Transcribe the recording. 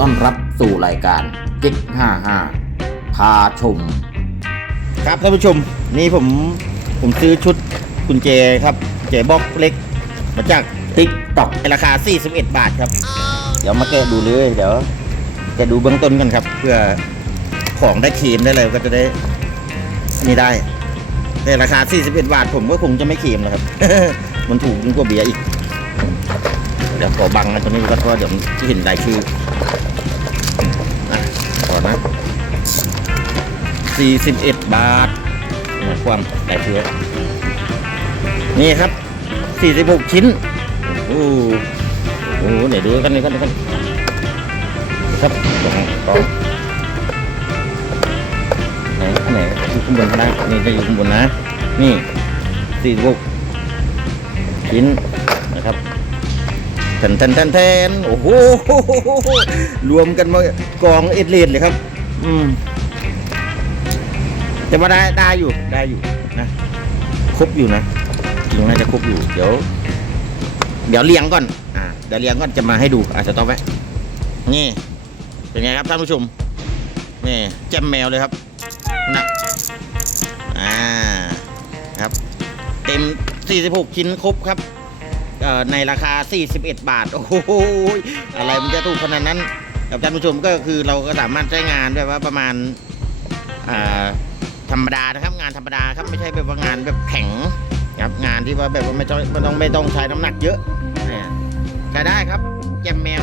้อนรับสู่รายการจิก55พาชม ครับท่านผู้ชม นี่ผมผมซื้อชุดกุญแจครับกุญแจบล็อกเล็ก มาจากติ๊กตอกในราคา 41 บาทครับ เดี๋ยวมาแกะดูเลย เดี๋ยวแกะดูเบื้องต้นกันครับ เพื่อของได้ครีมได้เลยก็จะได้นี่ได้ในราคา 41 บาท ผมก็คงจะไม่ครีมแล้วครับ มันถูกยิ่งกว่าเบียร์อีก เดี๋ยวขอบังนะตรงนี้ก็เพราะเดี๋ยวที่เห็นรายชื่อ ก่อนนะ41 บาทเนี่ยความรายชื่อนี่ครับ 46 ชิ้นโอ้โหโอ้โหไหนดูกันนี่กันนี่กันครับกล่องกล่องไหนไหนอยู่ข้างบนก็ได้นี่จะอยู่ข้างบนนะ นี่สี่สิบหกชิ้นนะครับ แทนแทนแทนทนโอ้โหรวมกันมากองเอ็ดเลนเลยครับ อืมแต่ว่าได้ได้อยู่ได้อยู่นะครบอยู่นะจริงน่าจะครบอยู่ เดี๋ยว เดี๋ยวเลี้ยงก่อน อ่าเดี๋ยวเลี้ยงก่อนจะมาให้ดูอาจจะต้องไว้นี่ เป็นไงครับท่านผู้ชมนี่แจมแมวเลยครับนะอ่าครับ เต็ม 46 ชิ้นครบครับ ในราคา 41 บาท โอ้โหอะไรมันจะถูกขนาดนั้นกับท่านผู้ชมก็คือเราก็สามารถใช้งานแบบว่าประมาณธรรมดานะครับงานธรรมดาครับไม่ใช่แบบว่างานแบบแข็งครับงานที่ว่าแบบว่าไม่ต้องไม่ต้องไม่ต้องใช้น้ำหนักเยอะใช้ได้ครับแจมแมว